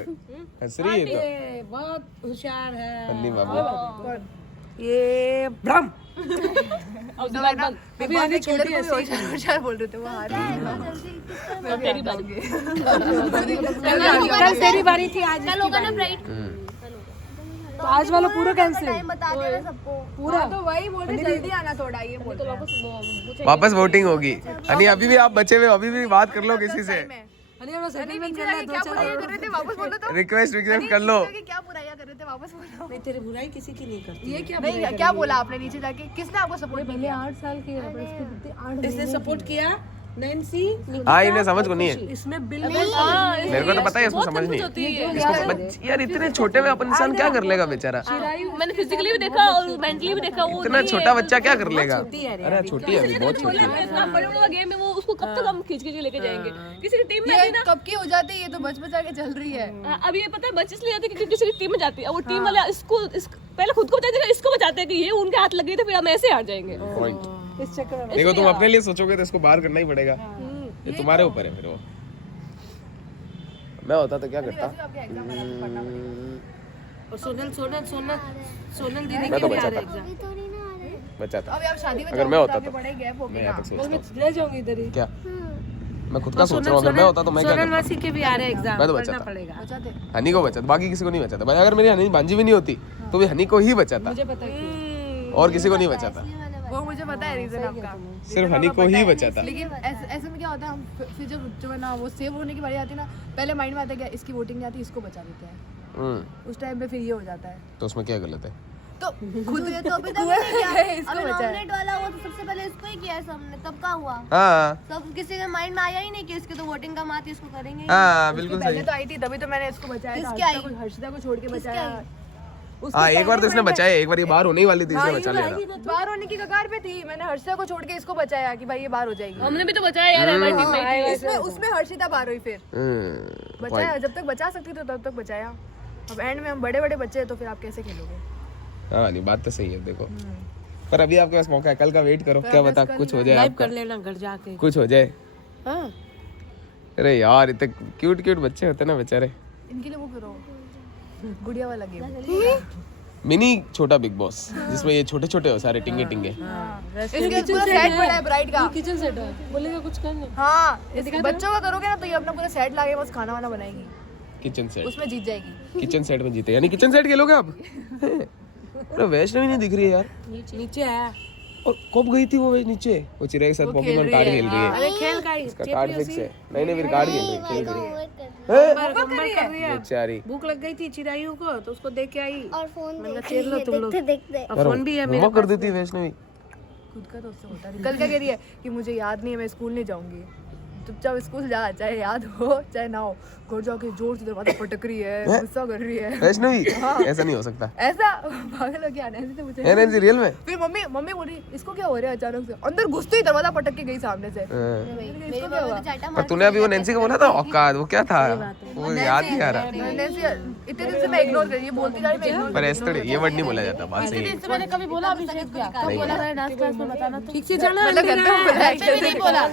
हंस रही है तो। बहुत होशियार है हन्नी बाबू ये ब्रह्म। अभी आगे छोटी है, होशियार बोल रहे थे वो हार गई। तेरी बारी। कल तेरी बारी थी, आज कल होगा ना ब्राइट। तो आज वाला पूरा कैंसिल। बता देना सबको। पूरा तो वही बोल रहे जल्दी आना थोड़ा, ये बोल रहे हैं। वापस वोटिंग होगी। हनी अभी भी आप बचे हुए, अभी भी बात कर लो किसी से, सेटलमेंट नीचे जाके क्या बुराइयां कर रहे थे वापस बोलो तो। रिक्वेस्ट कर लो। क्या बुराइयां कर रहे थे वापस बोलो। मैं तेरी बुराई किसी की नहीं करती। ये क्या नहीं, क्या बोला आपने नीचे जाके? किसने आपको सपोर्ट किया? 8 साल की है, इसने सपोर्ट किया नैन्सी हाँ इन्हें समझ को नहीं है, इसमें बिल मेरे को तो पता है इसको समझ नहीं है। इसको यार इतने छोटे में अपन इंसान क्या कर लेगा बेचारा, मैंने फिजिकली भी देखा और मेंटली भी देखा, वो इतना छोटा बच्चा क्या कर लेगा। अरे छोटी है अभी, बहुत छोटी है। इतना बड़ा बड़ा गेम है वो, उसको कब तक हम खींच के लेके जाएंगे। किसी की टीम में ये कब की हो जाती है, ये तो बच बचा के चल रही है। अब ये पता है बच्चे इसलिए जाते हैं क्योंकि किसी की टीम में जाती है, और वो टीम वाले इसको पहले खुद को बचाते हैं, इसको बचाते हैं कि ये उनके हाथ लग गई तो फिर हम ऐसे हार जाएंगे। पॉइंट। इस चक्कर में देखो तुम अपने लिए सोचोगे तो इसको बाहर करना ही पड़ेगा, ये तुम्हारे ऊपर है। फिर वो मैं होता तो क्या करता, और सोनल दीदी मैं तो के भी आ बचाता रहे एग्जाम। अभी थोड़ी ना आ रहे। बचाता। अब आप शादी में अगर मैं होता तो बड़े गैप हो मैं गया। यहाँ तक सोचता हूँ। मैं ले जाऊंगी इधर ही। क्या मैं खुद का सोच रहा हूँ, अगर मैं होता तो मैं क्या सोनल करता, मासी के भी आ रहे एग्जाम, मैं तो पढ़ना बचाता। पड़ेगा। बचाते हनी को बचाता, बाकी किसी को नहीं बचाता भाई। अगर मेरी हनी भांजी भी नहीं होती तो भी हनी को ही बचाता, मुझे पता है और किसी को नहीं बचाता, वो मुझे पता है रीजन आपका, सिर्फ हनी को ही बचाता। लेकिन ऐसे में क्या होता है, हम फिर जो है ना वो सेव होने की बारी आती है ना, पहले माइंड में आता है क्या इसकी वोटिंग नहीं आती, इसको बचा देते हैं। उस टाइम पे फिर ये हो जाता है, तो उसमें क्या गलत है। तो खुद ये तो अभी तक नहीं किया। इसको अभी बचाया। नॉमिनेट वाला हुआ तो सबसे पहले इसको ही किया है सबने, तब का हुआ। हाँ सब किसी के माइंड में आया ही नहीं कि इसकी तो वोटिंग कम आती है, इसको करेंगे ही। हाँ बिल्कुल पहले सही। तो आई थी तभी तो मैंने इसको बचाया था, किसके आई? हर्षिता को छोड़ के बचाया। हाँ एक बार तो इसने बचाया, एक बार ये बाहर होने ही वाली थी, इसने बचा लिया था। बाहर होने की कगार पे थी, मैंने हर्षिता को छोड़ के इसको बचाया कि भाई ये बाहर हो जाएगी। हमने भी तो बचाया यार, हमारी टीम में इसमें उसमें हर्षिता बाहर हुई, फिर बचाया, जब तक बचा सकती थी तब तक बचाया। अब एंड में हम बड़े बड़े बच्चे हैं तो फिर आप कैसे खेलोगे। हाँ नहीं बात तो सही है देखो, पर अभी आपके पास मौका है, कल का वेट करो, क्या बता कुछ हो जाए लाइव आपका, कर लेना घर जाके। कुछ हो जाए। हाँ अरे यार इतने क्यूट क्यूट बच्चे होते ना बेचारे। इनके लिए वो करो गुड़िया वाला गेम, मिनी छोटा बिग बॉस, जिसमें ये छोटे छोटे हो सारे टिंगे टिंगे। इसके पूरा सेट बड़ा है ब्राइड का। किचन सेट है, बोलेगा कुछ करने। हाँ बच्चों का करोगे ना तो ये अपना पूरा सेट लाके बस खाना वाना बनाएगी, किचन सेट, उसमें जीत जाएगी। किचन सेट में जीते, यानी किचन सेट खेलोगे आप। अरे वैष्णवी नहीं दिख रही है यार, नीचे आया। और कब गई थी वो नीचे, वो चिराग के साथ पॉकीमॉन कार्ड खेल रही है। अरे खेल का इसका कार्ड फिक्स है, नहीं फिर कार्ड खेल रही है। कर रही है। बेचारी भूख लग गई थी चिरायू को तो उसको देख के आई। और फोन चेर लो तुम लोग। देखते और फोन भी है मेरे होमवर्क कर देती है वैष्णवी। खुद का तो उससे होता है। कल क्या कह रही है कि मुझे याद नहीं है, मैं स्कूल नहीं जाऊंगी। चुपचाप स्कूल जा, चाहे याद हो चाहे ना हो, घर जाके जोर से दरवाजा पटक रही है, गुस्सा कर रही है। वैष्णवी ऐसा नहीं हो सकता, ऐसा पागल हो गया नैन्सी से पूछे। है नैन्सी रियल में। फिर मम्मी बोल रही इसको क्या हो रहा है अचानक से, अंदर घुसते ही दरवाजा पटक के गई सामने से। इसको क्या हुआ? और तूने अभी वो नैन्सी को बोला था औकात, वो क्या था वो याद नहीं आ रहा। नैन्सी इतने दिन से मैं इग्नोर कर रही, ये बोलती जा रही, मैं इग्नोर पर ऐसे थोड़ी ये वर्ड नहीं बोला जाता, बात सही है। मैंने कभी बोला अभिषेक क्या कब बोला था डांस क्लास में बताना ठीक से जाना मतलब घर पे बोला है, घर पे नहीं बोला,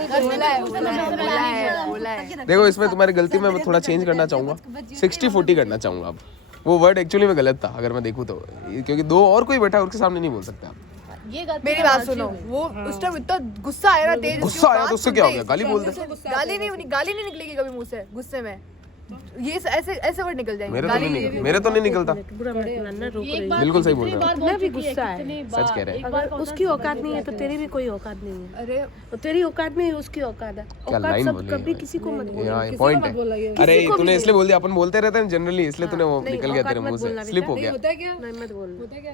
बोला है। देखो इसमें तुम्हारी गलती में मैं थोड़ा चेंज करना चाहूंगा, 60-40 करना चाहूंगा। अब वो वर्ड एक्चुअली में गलत था अगर मैं देखूँ तो, क्योंकि दो और कोई बैठा है उसके सामने नहीं बोल सकते आप। मेरी बात सुनो, वो उस टाइम इतना गुस्सा आया ना, तेज गुस्सा आया तो उससे क्या हो गया, गाली बोल दे। गाली नहीं निकलेगी कभी मुंह से गुस्से में, ये ऐसे वर्ड निकल जाएंगे। मेरे तो नहीं निकलता। बुरा मत बोलना, रोक रही है। बिल्कुल सही बोल रहे हो, मैं भी गुस्सा है। सच कह रहे हैं। अगर उसकी औकात नहीं है तो तेरी भी कोई औकात नहीं है। अरे तो तेरी औकात नहीं है, उसकी औकात है। क्या औकात लाइन सब बोली कभी है? किसी को मत बोलना। यहाँ पॉइंट है। अरे तूने इसलिए बोल दिया, अपन बोलते रहते हैं जनरली, इसलिए तूने वो निकल गया तेरे मुंह से, स्लिप हो गया। होता है क्या? नहीं मत बोलना। होता है क्या,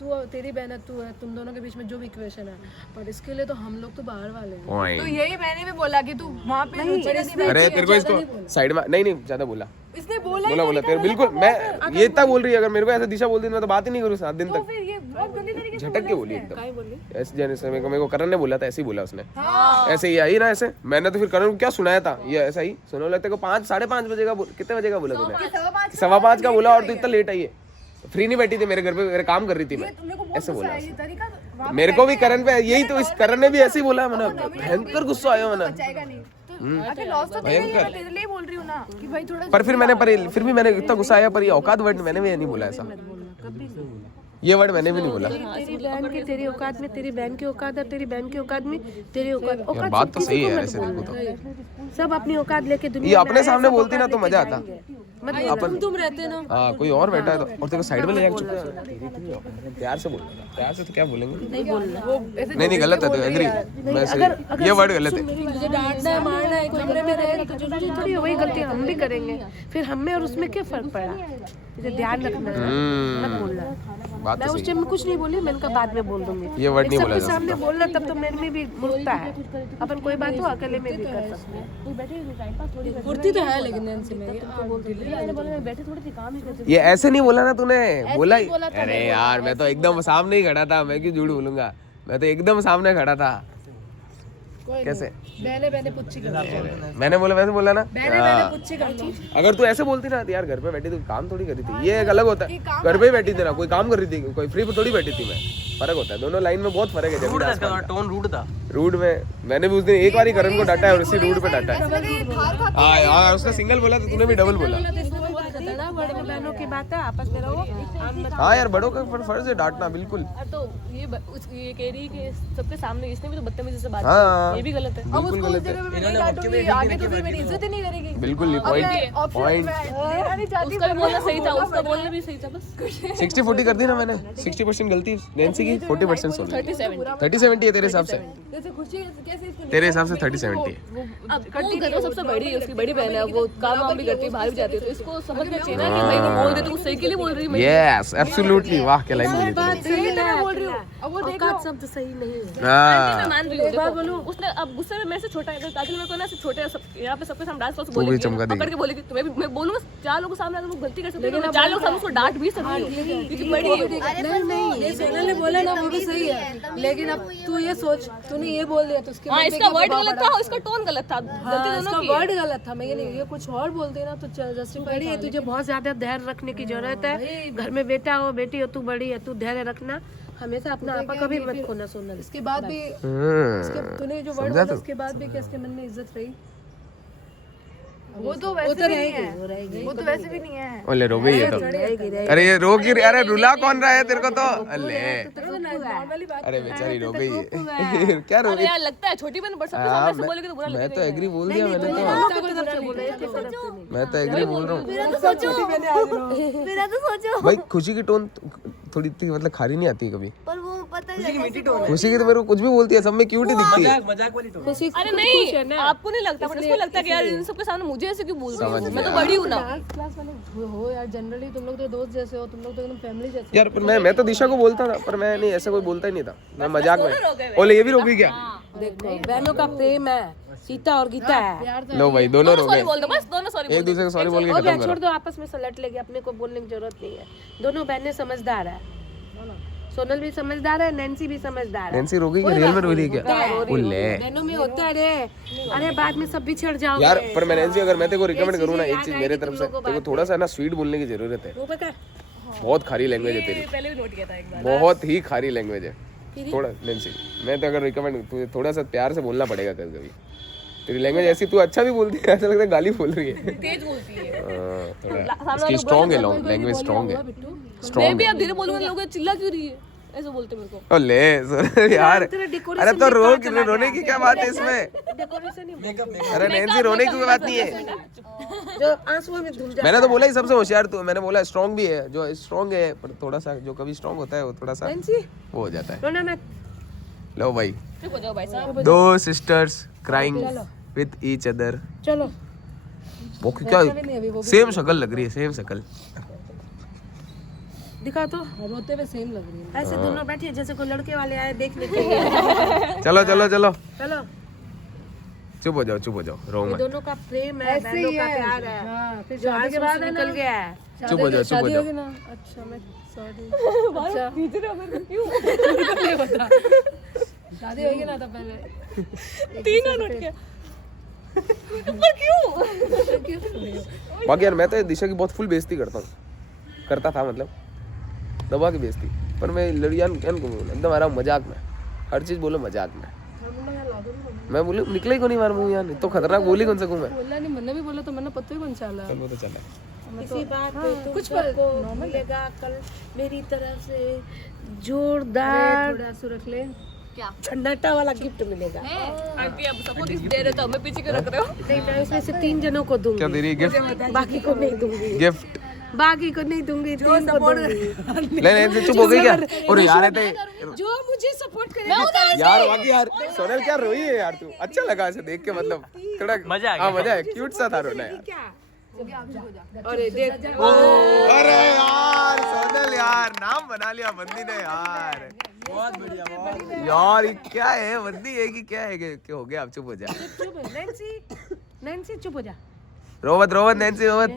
तू तेरी बहन है, तू है, तुम दोनों के बीच में जो भी इक्वेशन है, पर इसके लिए तो हम लोग तो बाहर वाले हैं। तो पॉइंट। यही मैंने भी बोला कि तू वहाँ पे अरे तेरे को इसको साइड में नहीं ज्यादा बोला, इसने बोला बोला तेरे बिल्कुल। मैं ये इतना बोल रही है, अगर मेरे को ऐसे दिशा बोल दी मैं तो बात ही नहीं करूँ 7 दिन तक। फिर ये बहुत गंदी तरीके से झटक के बोली एकदम काय बोली? ऐसे, जैसे मेरे को करण ने बोला था ऐसे ही बोला उसने। ऐसे ही आई ना ऐसे, मैंने तो फिर करण को क्या सुनाया था, ये ऐसा ही सुनो लगते को 5-5:30 बजे का कितने बजे का बोला तूने? 5:15 का बोला, और तू इतना लेट आई है। फ्री नहीं बैठी थी मेरे घर पे, मेरे काम कर रही थी मैं, ऐसे बोला उसने। मेरे को भी करण पे यही तो, इस करण ने भी ऐसे ही बोला, मैंने भयंकर गुस्सा आया मैंने। आखिर लॉस तो तेरे लिए, मैं तेरे लिए बोल रही हूँ ना कि भाई थोड़ा। पर फिर भी मैंने इतना गुस्सा आया, पर ये औकात वर्ड मैंने भी नहीं बोला ऐसा, ये वर्ड मैंने भी नहीं बोला। तेरी बहन की तेरी औकात में, तेरी बहन की औकात है, तेरी बहन की औकात में तेरी औकात। यार बात तो सही है ऐसे देखो तो, सब अपनी औकात लेके दुनिया ये अपने सामने बोलती ना तो मजा आता। अपन तुम रहते ना हाँ कोई और बैठा है तो और तेरे को साइड में ले जाके प्यार से बोल प्यार से तो क्या बोलेंगे नहीं गलत है तो एग्री मैं सही ये वर्ड गलत है तुझे डांटना है मारना है कमरे में रहे तो जरूरी थोड़ी है वही गलती हम भी करेंगे फिर हम में और उसमें क्या फर्क पड़ा तुझे ध्यान रखना है मत बोलना बात मैं तो उस सही टाइम में कुछ नहीं बोली मैंने कहा बाद में बोल दूंगी ये वर्ड नहीं बोला सबके जा सामने बोलना तब तो मेरे में भी मुड़ता है अपन कोई बात हो अकेले में भी कर सकते हैं फुर्ती तो है लेकिन नैन्सी में ये ऐसे नहीं बोला ना तूने बोला ही अरे यार मैं तो एकदम सामने ही खड़ा था मैं क्यों झूठ बोलूंगा मैं तो एकदम सामने खड़ा था कैसे बहने पुच्ची कर लो मैंने बोला वैसे बोला ना बहने पुच्ची कर लो अगर तू ऐसे बोलती ना तो यार घर पे बैठी थी काम थोड़ी कर रही थी ये एक अलग होता है घर पे ही बैठी थी ना कोई काम कर रही थी कोई फ्री पे थोड़ी बैठी थी मैं फर्क होता है दोनों लाइन में बहुत फर्क है जमीन आसमान टोन रूड था रूड में मैंने भी उस दिन एक बार ही करण को डांटा है और उसी रूड पे डांटा है हाँ यार उसका सिंगल बोला तो तूने भी डबल बोला बड़े बहनों की बात है आपस में रहो हाँ यार बड़ों का फर्ज है डांटना बिल्कुल तो ये कह रही है कि सबके सामने इसने भी तो बदतमीजी से बात हाँ की ये भी गलत है बिल्कुल गलत है आगे तो फिर मेरी इज्जत ही नहीं करेगी बिल्कुल नहीं पॉइंट उसका भी बोलना सही था उसका बोलना भी सही था बस 60-40 कर दी ना मैंने 60% गलती नैन्सी की 40% सोनी 30-70 है तेरे हिसाब से जैसे खुशी कैसे तेरे हिसाब से 30-70 है अब वो घर में सबसे बड़ी है उसकी बड़ी बहन है वो काम वाम भी करती है बाहर भी जाती है तो इसको समझना चाहिए ना कि भाई वो बोल दे तो सही के लिए बोल रही है यस एब्सोल्युटली वाह क्या लाइन बोली तूने सही नहीं बोल रही हूँ अब वो देखो शब्द सही नहीं है हाँ मैं मान रही हूँ देखो उसने अब गुस्से में मेरे से छोटा है कातिल मेरे को ना से छोटे यहाँ पे सबके सामने डांस तू भी बोलेगी चमका देगी। पकड़ के बोलेगी तो मैं बोलूंगा 4 लोगों के सामने अगर वो गलती कर सकती है तो मैं 4 लोगों के सामने उसको डांट भी सकती हूँ क्योंकि बड़ी है नहीं ये सोनल ने बोला ना वो भी सही है लेकिन अब तू ये सोच तूने ये बोल दिया तो उसके हाँ इसका वर्ड गलत था और इसका टोन गलत था गलती इसका दोनों की वर्ड गलत था मैं ये नहीं ये कुछ और बोलते ना तो जस्टिफाई है तुझे बहुत ज्यादा धैर्य रखने की जरूरत है घर में बेटा हो बेटी हो तू बड़ी है तू धैर्य रखना हमेशा अपना आपा कभी मत खोना सोनल इसके बाद भी तूने जो वर्ड बोला उसके बाद भी क्या इसके मन में इज्जत रही वो तो वैसे भी नहीं है वो तो वैसे भी नहीं है ओले रो गई है तो अरे ये रो की अरे रुला कौन रहा है तेरे को तो अल्ले अरे बेचारी रो गई है क्या रो अरे यार लगता है छोटी बहन बड़ सबके सामने ऐसे बोलेगी तो बुरा मैं लगेगा तो एग्री बोल दिया मैंने तो मैं तो एग्री बोल रहा हूँ मेरा तो सोचो भाई खुशी की टोन थोड़ी इतनी मतलब खारी नहीं आती कभी पर वो पता है खुशी की तो मेरे को कुछ भी बोलती है सब में क्यूट ही दिखती है मजाक वाली टोन अरे नहीं आपको नहीं लगता बट इसको लगता है कि यार इन सबके सामने मुझे ऐसे क्यों बोल रही है मैं तो बड़ी हूँ ना क्लास वाले हो यार जनरली तुम लोग तो दोस्त जैसे हो तुम लोग तो एकदम फैमिली जैसे यार पर मैं तो दिशा को बोलता था पर मैं नहीं ऐसा कोई बोलता ही नहीं था मैं मजाक में ओले ये भी रो गई क्या देखो बहनों का प्रेम है सीता और गीता है लो भाई दोनों रो सॉरी गए बोल दो बस दोनों सॉरी एक दूसरे को सॉरी बोल के हो गया खत्म छोड़ करो दो आपस में सलट लेंगे अपने को बोलने की जरूरत नहीं है दोनों बहनें समझदार है सोनल भी समझदार है नैन्सी भी समझदार है नैन्सी रो गई क्या रियल में रो रही है क्या ओले बहनों में होता है रे अरे बाद में सब बिछड़ जाओगे यार पर मैं नैन्सी अगर मैं तेरे को रिकमेंड करूँ ना एक चीज मेरे तरफ से तेरे को थोड़ा सा ना स्वीट बोलने की जरूरत है वो पता बहुत खारी लैंग्वेज है तेरी पहले भी नोट किया था एक बार बहुत ही खारी लैंग्वेज है थोड़ा नैन्सी मैं तो अगर रिकमेंड तुझे थोड़ा सा प्यार से बोलना पड़ेगा कभी कभी तेरी लैंग्वेज ऐसी तू अच्छा भी बोलती है ऐसा लगता है गाली बोल रही है तेज बोलती है हाँ, इसकी स्ट्रॉन्ग है लैंग्वेज स्ट्रॉन्ग है मैं स्ट्रॉन्ग भी अब धीरे बोलूंगा लोग चिल्ला क्यों रही है ऐसे बोलते मेरे को ले यार अरे तो रोने की क्या बात है इसमें अरे नैन्सी रोने की कोई बात नहीं है जो आंसुओं में धुल मैंने तो बोला ही सबसे होशियार तू मैंने बोला स्ट्रॉन्ग भी है जो स्ट्रॉन्ग है पर थोड़ा सा जो कभी स्ट्रॉन्ग होता है वो थोड़ा सा वो हो जाता है रोना मत लो भाई चुप हो जाओ भाई साहब दो sisters crying with each other चलो वो क्या सेम शक्ल लग रही है सेम शक्ल दिखा तो रोते हुए सेम लग रही है ऐसे दोनों बैठे जैसे कोई लड़के वाले आए देखने के लिए चलो चलो चलो चलो चुप हो जाओ रो मत दोनों का प्रेम है बहनों का प्यार है फिर जो आगे बाद निकल गया है चुप हो जाओ ना अच्छा मैं सॉरी शादी होगी ना तो पहले तीनों नोट किया पर क्यों बाकी यार मैं तो दिशा की बहुत फुल बेइज्जती करता था मतलब दबा की बेइज्जती पर मैं लड़ियान एकदम आ रहा हूँ मजाक में हर चीज बोलो मजाक में मैं बोले निकले ही को नहीं मार मुँह यार तो खतरनाक बोली कौन सकूँ मैं बोला नहीं मैंने भी बोला तो मैंने पता ही कौन चाला चल वो तो चला इसी बात पे कुछ को मिलेगा कल मेरी तरफ से जोरदार थोड़ा आंसू रख ले क्या छन्नाटा वाला गिफ्ट मिलेगा। आंटी अब सबको गिफ्ट दे रहे तो हमें पीछे क्यों रख रहे हो? नहीं, मैं इसमें से 3 जनों को दूंगी। क्या दे रही है गिफ्ट? बाकी को नहीं दूंगी। गिफ्ट बाकी को नहीं दूंगी, 3 को दूंगी। ले चुप हो गई क्या? और यार है जो मुझे सपोर्ट करेगा। यार बाकी यार सोनल क्या रोई है यार तू? अच्छा लगा ऐसे देख के, मतलब थोड़ा मजा आ गया। मजा है, क्यूट सा था रोना यार। अरे देख, अरे यार सोनल यार नाम बना लिया बंदी ने यार। बहुत बढ़िया यार। ये क्या है, बंदी है कि क्या है? क्या हो गया? अब चुप हो जा। नैन्सी चुप हो जा। रोवत नैन्सी रोवत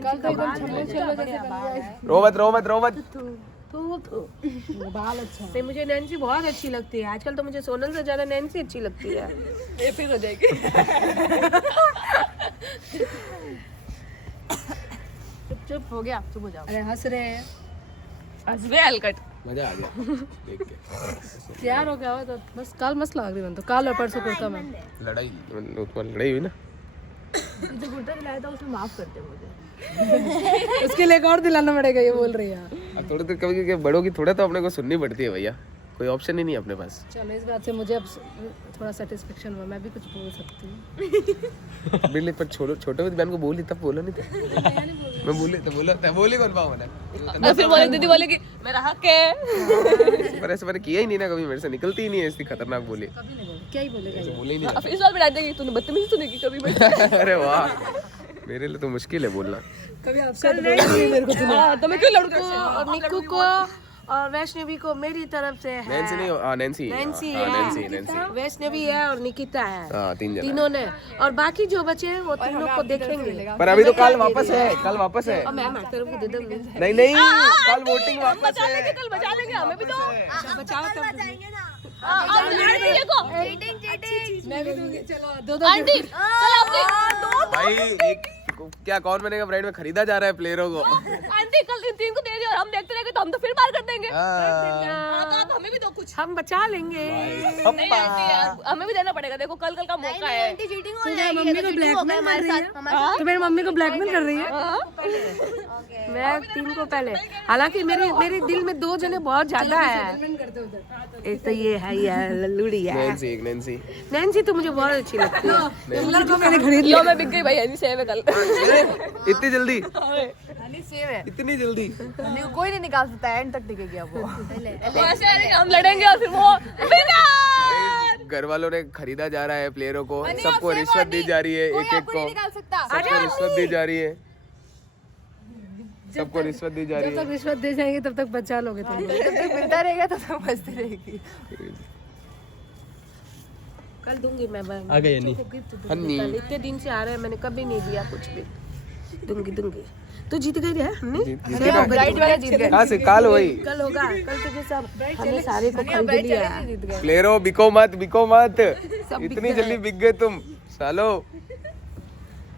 बाल अच्छा है। मुझे नैन्सी बहुत अच्छी लगती है। आजकल तो मुझे सोनल से ज्यादा नैन्सी अच्छी लगती है। ये फिर हो जाएगी। चुप हो गया, चुप हो जाओ। अरे हंस रहे हैं, हंसबे हलकट। मजा आ गया देख के। तैयार हो गया हो तो बस काल मस्त लग रही। तो काल और परसों करता मैं लड़ाई हुई ना। जो कुर्ता दिलाया था उसमें माफ करते मुझे। उसके लिए एक और दिलाना पड़ेगा, ये बोल रही है। अब थोड़ा तो कभी बड़ों की थोड़ा तो अपने को सुननी पड़ती है भैया, कोई ऑप्शन ही नहीं है अपने पास। चलो इस बात से मुझे अब थोड़ा सेटिस्फेक्शन हुआ, मैं भी कुछ बोल सकती हूँ। बिल्ली पर छोटे बहन को बोली तब बोला नहीं था। मैं बोली तो बोली कौन पाऊँ मैंने? फिर बोले दीदी बोलेगी मेरा हक है। पर ऐसे मैंने किया ही नहीं ना कभी, मेरे से निकलती ही नहीं है ऐसी खतरनाक बोली। क्या ही बोलेगा ये? बोले ही नहीं। अब इस बार भी डाल देगी, तूने बदतमीजी सुनेगी कभी भी। अरे वाह, मेरे लिए तो मुश्किल है बोलना। कभी आपसे मेरे को हाँ, तो मैं क्यों लड़को और निक्कू को और वैष्णवी को मेरी तरफ से है। नैन्सी नहीं, नैन्सी नैन्सी वैष्णवी है और निकिता है। हाँ, 3 जन तीनों ने, और बाकी जो बचे हैं वो तीनों को देखेंगे। पर अभी तो कल वापस है, कल वापस है। और मैं तेरे को दे दूंगी। नहीं कल वोटिंग वापस है। कल बचा लेंगे हमें भी तो। बचाओ तब देखो मैं भी दूंगी। चलो दो आंटी कल आपने भाई क्या कौन बनेगा ब्राइड में खरीदा जा रहा है प्लेयरों को। आंटी कल इन 3 को दे दिया और हम देखते रहेंगे तो हम तो फिर बार कर देंगे। हाँ। तो आप हमें भी दो कुछ। हम बचा लेंगे। नहीं आंटी यार हमें भी देना पड़ेगा, देखो कल का मौका है। आंटी चीटिंग हो मम्मी को ब्लैकमेल कर रही है। तो मेरी मम्मी को ब्लैकमेल कर रही है। मैं 3 को पहले, हालांकि मेरे दिल में 2 जने बहुत ज्यादा है। एक तो ये है यार लल्लूड़ी है नैन्सी। नैन्सी तो मुझे बहुत अच्छी लगती है। को मैंने खरीद लो मैं बिक गई भाई, ऐसी सेव है कल। इतनी जल्दी? सेव है, इतनी जल्दी? कोई नहीं निकाल सकता, एंड तक टिकेगी अब वो। तो ऐसे है कि हम लड़ेंगे और फिर वो विनर। घर वालों ने खरीदा जा रहा है प्लेयरों को, सबको रिश्वत दी जा रही है, एक एक को निकाल सकता। सबको रिश्वत दी जा रही है, सबको रिश्वत दी जा रही जब है। तक रिश्वत दे जाएंगे तब तक बचा लोगे तुम। जब तक मिलता रहेगा तब तक बचती रहेगी। कल दूंगी मैं। आ गई नहीं हन्नी कल इतने दिन से आ रहे हैं, मैंने कभी नहीं दिया कुछ भी। दूंगी। तो जीत गई है हन्नी। ब्राइड वाला जीत गए। कहाँ से? काल वही कल होगा, कल तुझे सब हमने सारे को खरीद लिया है। जीत गए। प्लेयरों बिको मत इतनी जल्दी बिक गए तुम सालो,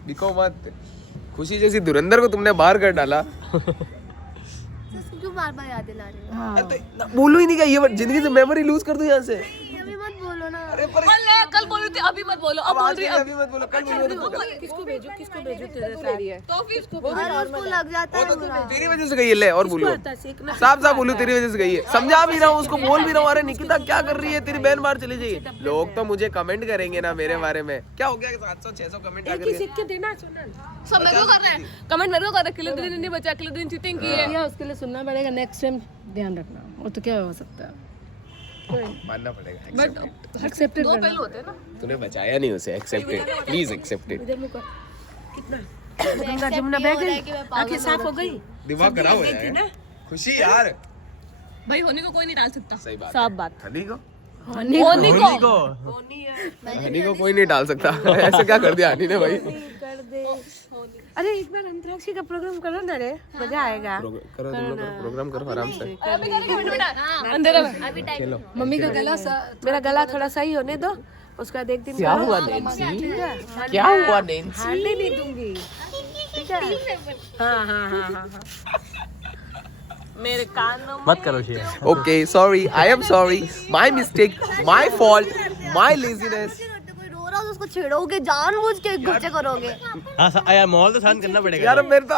बिको मत। खुशी जैसी धुरंधर को तुमने बाहर कर डाला। क्यों बार बार याद दिला रहे हो? बोलो ही नहीं क्या, ये जिंदगी से मेमोरी लूज कर दो यहाँ से। अभी मत बोलो ना। कल बोल रही थी अभी मत बोलो, अब बोल रही है अभी मत बोलो, कल बोलो। किसको भेजू तेरे साथ? तो फिर और उसको लग जाता है बुरा। तेरी वजह से गई है, ले और बोलो। सीखना साफ बोलो, तेरी वजह से गई है। समझा भी रहा हूँ उसको, बोल भी रहा हूँ, अरे निकिता क्या कर रही है, तेरी बहन बाहर चली जाइए। लोग तो मुझे कमेंट करेंगे ना मेरे बारे में, क्या हो गया 700-600 कमेंट आ गए। सीख के देना सुनन। सब मेरे को कर रहे हैं कमेंट, मेरे को कर रहे हैं। किलो दिन नहीं बचा, किलो दिन चीटिंग की है। या उसके लिए सुनना पड़ेगा, नेक्स्ट टाइम ध्यान रखना। वो तो क्या हो सकता है, मानना पड़ेगा। एक्सेप्टेड दो पहलू होते हैं ना। तूने बचाया नहीं उसे, एक्सेप्टेड, प्लीज एक्सेप्टेड। इधर मुको कितना गंगा जमुना बह गई, आंखें साफ हो गई। दिमाग खराब हो जाएगा। खुशी यार, भाई होने को कोई नहीं डाल सकता, सही बात। साफ बात। हनी को होने को हनी को कोई नहीं डाल सकता। ऐसे क्या कर दिया हनी ने भाई। कर दे। अरे एक बार अंतराक्षी का प्रोग्राम करो ना रे, मजा आएगा। करो तुम लोग, प्रोग्राम करो आराम से। अंधेरा में मम्मी का गला मेरा गला थोड़ा सही होने दो, उसका देख दिन क्या हुआ नैन्सी? क्या हुआ नैन्सी? हारने नहीं दूंगी, ठीक है? हाँ। मेरे कानों मत करो share. Okay, sorry. I am sorry. My mistake. My fault. My laziness. कोई रो रहा हो तो उसको छेड़ोगे, जानबूझ के गुस्से करोगे। हाँ यार माहौल तो शांत करना पड़ेगा। यार मेरे तो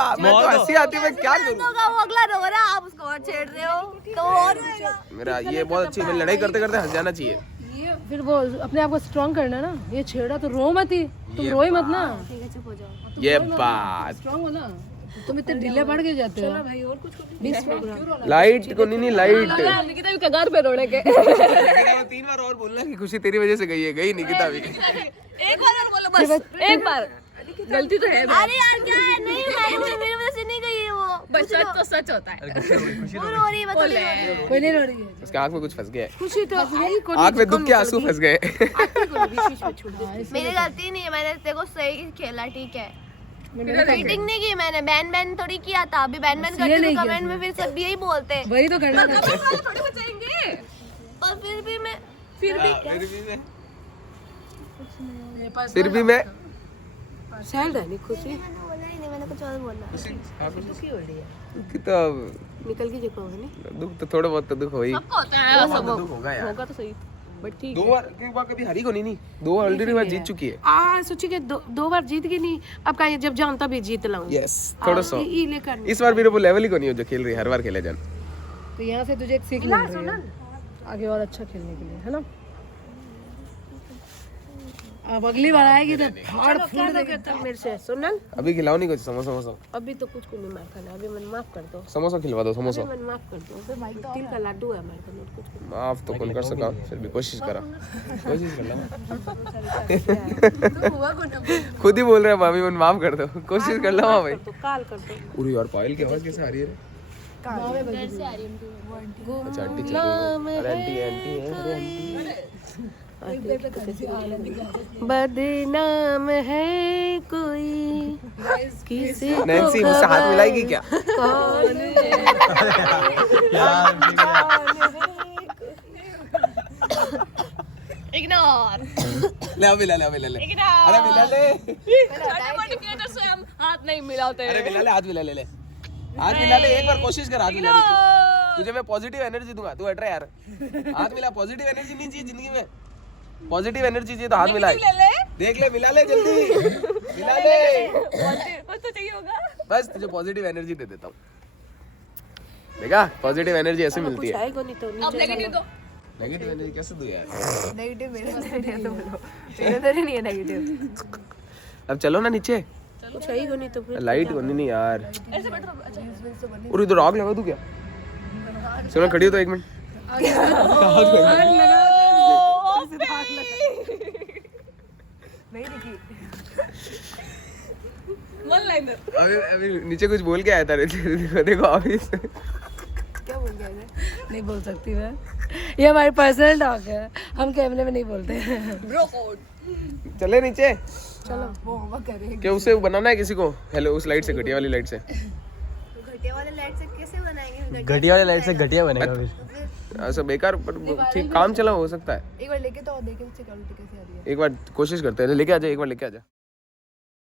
हंसी आती है, मैं क्या करूं? वो अगला रो रहा है, आप उसको और छेड़ रहे हो तो और मेरा ये बहुत अच्छी, मैं लड़ाई करते करते हंस जाना चाहिए। ये फिर वो अपने आप को स्ट्रॉन्ग करना ना, ये छेड़ा तो रो मत ही, तुम रोई मत ना, ठीक है, चुप हो जाओ। ये बात स्ट्रॉन्ग हो ना, तुम इतने ढीले पड़ के जाते हो भाई। और कुछ लाइट को नहीं लाइट निकिता भी कगार पे रोने के। 3 बार और बोलना कि खुशी तेरी वजह से गई है, गई निकिता भी। एक बार और बोलो बस, एक बार। गलती तो है अरे यार क्या है, नहीं मेरी वजह से नहीं गई है वो। बस सच तो सच होता है। वो रो रही है, बता रही है। कोई नहीं रो रही है, उसके आंख में कुछ फंस गया है, खुशी तो यही आंख में दुख के आंसू फंस गए। मेरी गलती नहीं है, मैंने तेरे को सही खेला, ठीक है। चीटिंग नहीं की मैंने, बैन बैन थोड़ी किया था। अभी बैन बैन करते तो कमेंट में फिर सब यही बोलते हैं। वही तो करना था। थोड़ी बचाएंगे। और फिर भी मैं फिर भी मैं सैड है नहीं खुशी, मैंने बोला ही नहीं, मैंने कुछ और बोला। कि तो निकल के देखो है नहीं, दुख तो थोड़ा बहुत तो दुख हो ही, सबको होता है, सब दुख होगा यार। होगा तो सही, बट ठीक। 2 बार एक बार कभी हारी को नहीं, 2 ऑलरेडी बार जीत चुकी है। सोची कि दो बार जीत गई नहीं, अब का जब जानता भी जीत लाऊं। यस थोड़ा सा ये लेकर इस बार मेरे को लेवल ही को नहीं हो जो खेल रही है, हर बार खेले जान। तो यहाँ से तुझे एक सीख मिल रही है आगे और अच्छा खेलने के लिए, है ना। अब अगली बार आएगी तो फाड़ फूड़ देगी तब मेरे से। सुनल अभी खिलाओ नहीं कुछ समोसा समोसा, अभी तो कुछ को नहीं मार खाना, अभी मन माफ कर दो, समोसा खिलवा दो समोसा। मन माफ कर दो, तिल का लड्डू है हमारे पास, कुछ माफ तो कौन कर सका, फिर भी कोशिश करा, कोशिश कर ला। खुद ही बोल रहे हैं भाभी मन माफ कर दो, कोशिश कर लो भाई। तो काल कर दो। पूरी और पायल की आवाज कैसे आ रही है रे? अच्छा आंटी चल रही है, अरे आंटी आंटी है, अरे आंटी। बदनाम है कोई किसी नैन्सी मुझसे हाथ मिलाएगी क्या? इग्नोर। ले मिला ले मिला ले, अरे मिला ले, छोटे मोटे क्रिएटर से हम हाथ नहीं मिलाते। अरे मिला ले, हाथ मिला ले, हाथ मिला ले, एक बार कोशिश कर हाथ मिलाने की। तुझे मैं पॉजिटिव एनर्जी दूंगा, तू हट रहा यार। हाथ मिला, पॉजिटिव एनर्जी नहीं चाहिए जिंदगी में, पॉजिटिव एनर्जी चाहिए तो हाथ मिला। देख ले, मिला ले जल्दी, मिला ले। बस तो चाहिए होगा, बस तुझे पॉजिटिव एनर्जी दे देता हूँ, देखा पॉजिटिव एनर्जी ऐसे मिलती है। आएगा नहीं तो अब नेगेटिव दो। नेगेटिव एनर्जी कैसे दूं यार? नेगेटिव मेरे अंदर नहीं है, तो बोलो मेरे अंदर नहीं है नेगेटिव। अब चलो ना नीचे, कुछ आएगा नहीं तो फिर लाइट होनी नहीं यार। ऐसे बैठो। अच्छा और इधर आग लगा दूं क्या? सुनो खड़ी हो तो 1 मिनट। नहीं दिखी। One liner. अभी नीचे कुछ बोल के आया था, देखो अभी क्या बोल गया? नहीं बोल सकती मैं, ये हमारी पर्सनल टॉक है, हम कैमरे में नहीं बोलते। Bro code. चले नीचे, चलो वो होमवर्क करेंगे। क्या उसे बनाना है किसी को? हेलो उस लाइट से, घटिया वाली लाइट से। घटिया वाले लाइट से कैसे बनाएंगे? घटिया वाले लाइट से घटिया बनेगा फिर। ऐसा बेकार, पर ठीक काम चला हो सकता है। एक बार लेके तो देखे उससे क्वालिटी कैसे आ रही है। एक बार कोशिश करते हैं, लेके आ जा, एक बार लेके आ जा।